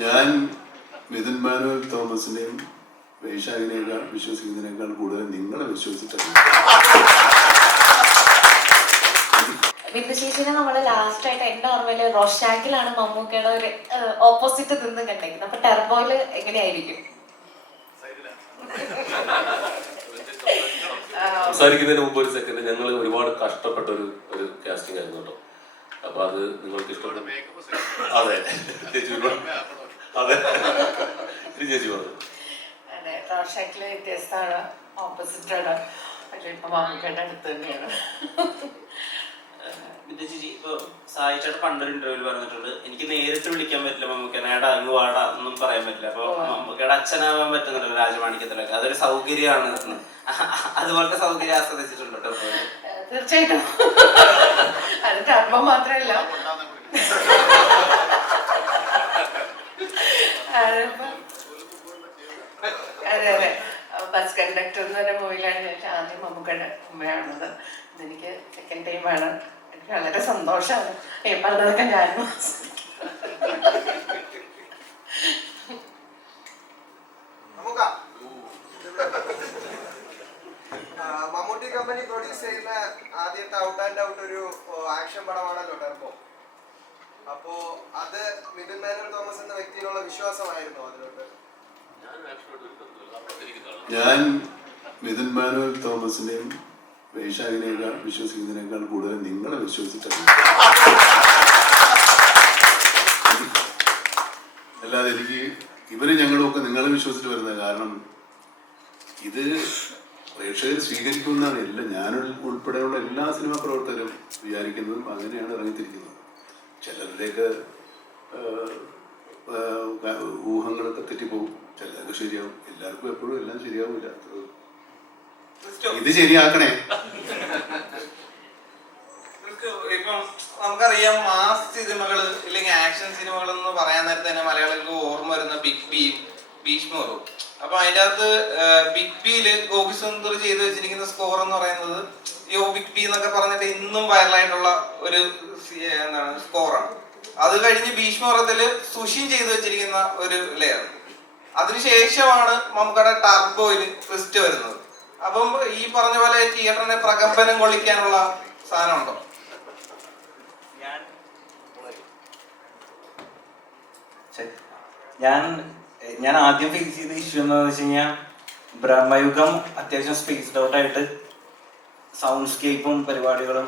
ഞാൻ മിഥുൻ മാനുവൽ തോമസിനെയും വൈശാഖിനേക്കാൾ വിശ്വസിക്കുന്നതിനേക്കാൾ കൂടുതൽ നിങ്ങളെ വിശ്വസിച്ചിട്ടുണ്ട്. ബിന്ദുശേഷിനെ നമ്മൾ ലാസ്റ്റ് ആയിട്ട് എന്റെ ഓർമ്മയിൽ റോഷാക്കിലാണ് മമ്മൂക്കയുടെ ഒരു ഓപ്പോസിറ്റ് നിന്ന് കണ്ടേക്കുന്നത്. അപ്പൊ ടെർബോയിൽ എങ്ങനെയായിരിക്കും? സംസാരിക്കുന്നതിന് മുമ്പ് ഒരു സെക്കൻഡ് ഞങ്ങൾ ഒരുപാട് കഷ്ടപ്പെട്ട ഒരു ഒരു കാസ്റ്റിംഗ് ആയിരുന്നു കേട്ടോ. അപ്പൊ അത് നിങ്ങൾക്ക് ഇഷ്ടപ്പെട്ടു അതെ. അതെ. ചേച്ചി പറഞ്ഞു. അതെ റോഷാക്കിൽ വ്യത്യസ്തമാണ്. ഓപ്പോസിറ്റ് ആണ്. പക്ഷെ ഇപ്പൊ മമ്മൂക്കയുടെ അടുത്ത് തന്നെയാണ്. വിദ്യ ചേച്ചി ഇപ്പൊ സായി ചേട്ടൻ പണ്ടൊരു ഇന്റർവ്യൂൽ പറഞ്ഞിട്ടുണ്ട് എനിക്ക് നേരിട്ട് വിളിക്കാൻ പറ്റില്ല മമ്മൂക്കനെ ഏടാ അങ്ങ് വാടാ ഒന്നും പറയാൻ പറ്റില്ല. അപ്പൊ മമ്മൂക്കയുടെ അച്ഛനാവാൻ പറ്റുന്നുണ്ടല്ലോ രാജമാണിക്കത്തിലൊക്കെ. അതൊരു സൗകര്യമാണ്. അതുപോലത്തെ സൗകര്യം ആസ്വദിച്ചിട്ടുണ്ട് കേട്ടോ തീർച്ചയായിട്ടും. അത് കർമ്മ മാത്രമല്ല. അതിപ്പോ അതെ അതെ. ബസ് കണ്ടക്ടർ എന്ന് പറഞ്ഞ മൂവിയിലാണ് ഞാൻ ആദ്യം മമ്മൂക്കയുടെ ഉമ്മയാണത് ഇതെനിക്ക് സെക്കൻഡ് ടൈമാണ് എനിക്ക് വളരെ സന്തോഷമാണ്. ഈ പറഞ്ഞതൊക്കെ ഞാൻ മമ്മൂട്ടി കമ്പനി പ്രൊഡ്യൂസ് ചെയ്യുന്ന ആദ്യത്തെ ഔട്ട് ആൻഡ് ഔട്ട് ഒരു ആക്ഷൻ പടമാണല്ലോ ടെർബോ അപ്പോ അത് മിഥുൻ മാനുവൽ തോമസ് എന്ന വ്യക്തിയിലുള്ള വിശ്വാസമായിരുന്നു അതിലോട്ട്? ഞാൻ മിഥുൻ മാനുവൽ തോമസിനെയും വൈശാഖിനേക്കാൾ വിശ്വസിക്കുന്നതിനേക്കാൾ കൂടുതൽ നിങ്ങളെ വിശ്വസിച്ചിട്ടുണ്ട് അല്ലാതെ എനിക്ക് ഇവർ ഞങ്ങളുമൊക്കെ നിങ്ങളെ വിശ്വസിച്ചിട്ട് വരുന്നത് കാരണം ഇത് പ്രേക്ഷകർ സ്വീകരിക്കുമെന്നാണ്. എല്ലാം ഞാൻ ഉൾപ്പെടെയുള്ള എല്ലാ സിനിമാ പ്രവർത്തകരും വിചാരിക്കുന്നതും അങ്ങനെയാണ് ഇറങ്ങിത്തിരിക്കുന്നത്. ചിലരുടെയൊക്കെ ഊഹങ്ങളൊക്കെ തെറ്റിപ്പോവും. ചിലതൊക്കെ ശരിയാവും. എല്ലാവർക്കും എപ്പോഴും എല്ലാം ശരിയാവില്ല ഇത് ശരിയാക്കണേ. ഇപ്പം നമുക്കറിയാം മാസ് സിനിമകൾ ഇല്ലെങ്കിൽ ആക്ഷൻ സിനിമകൾ എന്ന് പറയാൻ നേരത്തെ തന്നെ മലയാളികൾക്ക് ഓർമ്മ വരുന്ന ബിഗ് ബി ഭീഷ്മറും അപ്പൊ അതിന്റെ അകത്ത് ബിഗ് ബിയിൽ ഗോപി സുന്ദർ ചെയ്ത് വെച്ചിരിക്കുന്ന സ്കോർ എന്ന് പറയുന്നത് യോ ബിഗ് ബി എന്നൊക്കെ പറഞ്ഞിട്ട് ഇന്നും വൈറലായിട്ടുള്ള ഒരു എന്താണ് സ്കോറാണ് അത് കഴിഞ്ഞ് ഭീഷ്മറത്തിൽ സുഷിൻ ചെയ്ത് വെച്ചിരിക്കുന്ന ഒരു ലെയർ അതിനുശേഷമാണ് നമുക്കടെ ടർബോയിൽ ട്വിസ്റ്റ് വരുന്നത്. അപ്പം ഈ പറഞ്ഞ പോലെ തിയേറ്ററിനെ പ്രകമ്പനം കൊള്ളിക്കാനുള്ള സാധനം ഉണ്ടോ ഞാൻ ഞാൻ ആദ്യം ഫേസ് ചെയ്ത ഇഷ്യൂ എന്താണെന്ന് വെച്ച് കഴിഞ്ഞാൽ ബ്രഹ്മയുഗം അത്യാവശ്യം സ്പേസ്ഡ് ഔട്ട് ആയിട്ട് സൗണ്ട് സ്കേപ്പും പരിപാടികളും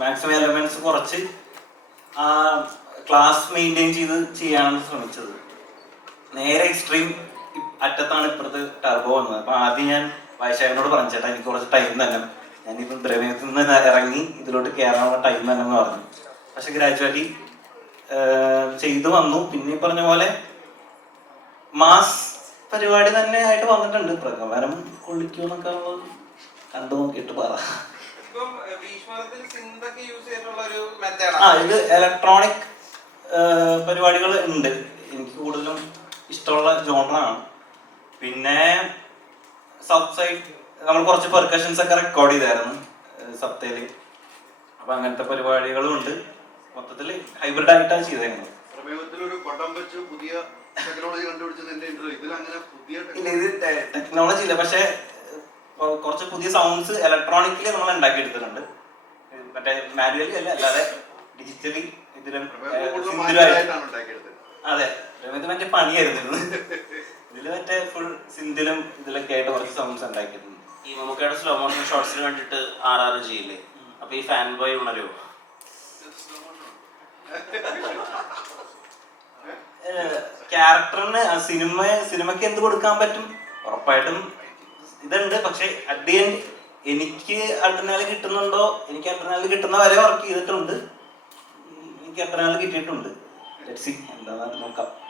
മാക്സിമം എലമെന്റ്സ് കുറച്ച് ആ ക്ലാസ് മെയിന്റെയിൻ ചെയ്ത് ചെയ്യാനാണ് ശ്രമിച്ചത്. നേരെ എക്സ്ട്രീം അറ്റത്താണ് ഇപ്പുറത്ത് ടർബോ വന്നത്. അപ്പം ആദ്യം ഞാൻ വൈശാഖിനോട് പറഞ്ഞു ചേട്ടാ എനിക്ക് കുറച്ച് ടൈം തന്നെ ഞാനിപ്പം ദ്രവ്യത്തിൽ നിന്ന് ഇറങ്ങി ഇതിലോട്ട് കയറാനുള്ള ടൈം തന്നെ എന്ന് പറഞ്ഞു. പക്ഷെ ഗ്രാജുവലി ചെയ്തു വന്നു. പിന്നെ പറഞ്ഞ പോലെ മാസ് പരിപാടി തന്നെ ആയിട്ട് വന്നിട്ടുണ്ട്. പ്രകമ്പനം കൊള്ളിക്കുന്നൊക്കെ ഉള്ളത് കണ്ടു നോക്കിയിട്ട് പറ. ഇപ്പം ഭീഷ്മത്തിൽ സിന്തൊക്കെ യൂസ് ചെയ്തിട്ടുള്ള ഒരു ആ ഇത് ഇലക്ട്രോണിക് പരിപാടികൾ ഉണ്ട്. എനിക്ക് കൂടുതലും ഇഷ്ടമുള്ള ജോണറാണ് പിന്നെ സബ് സൈഡ് നമ്മൾ കുറച്ച് പെർക്കഷൻസ് ഒക്കെ റെക്കോർഡ് ചെയ്തായിരുന്നു സപ്തയിൽ. അപ്പൊ അങ്ങനത്തെ പരിപാടികളും ഉണ്ട്. മൊത്തത്തിൽ ഹൈബ്രിഡ് ആയിട്ടാണ് ചെയ്തേക്കുന്നത്. പ്രമേഹത്തിലൊരു കൊടം വെച്ച് പുതിയ ടെക്നോളജി കണ്ടുപിടിച്ചത് ഇന്റർവ്യൂ ഇതിൽ അങ്ങനെ പുതിയ ഇല്ല ഇത് ടെക്നോളജി ഇല്ല. പക്ഷെ കുറച്ച് പുതിയ സൗണ്ട്സ് ഇലക്ട്രോണിക്കലി നമ്മൾ ഉണ്ടാക്കിയെടുത്തിട്ടുണ്ട്. മറ്റേ മാനുവലി അല്ല അല്ലാതെ ഡിജിറ്റലി ഇതിലും അതെ ഇത് മറ്റേ പണിയായിരുന്നു. ഇതിൽ മറ്റേ ഫുൾ സിന്ധിലും ഇതിലൊക്കെ ആയിട്ട് കുറച്ച് സൗണ്ട്സ് ഉണ്ടാക്കിയിട്ടുണ്ട്. ഈ മമ്മൂക്കയുടെ സ്ലോ മോഷൻ ഷോർട്സിന് വേണ്ടിട്ട് ആർ ആർ ചെയ്യില്ലേ അപ്പൊ ഈ ഫാൻ ബോയ് ഉണരോ ക്യാരക്ടറിന് സിനിമ സിനിമയ്ക്ക് എന്ത് കൊടുക്കാൻ പറ്റും? ഉറപ്പായിട്ടും ഇതുണ്ട്. പക്ഷെ അറ്റ് എനിക്ക് അഡ്രിനാല് കിട്ടുന്നുണ്ടോ? എനിക്ക് അഡ്രിനാല് കിട്ടുന്ന വരെ വർക്ക് ചെയ്തിട്ടുണ്ട്. എനിക്ക് അഡ്രിനാല് കിട്ടിയിട്ടുണ്ട്. എന്താ നോക്കാം.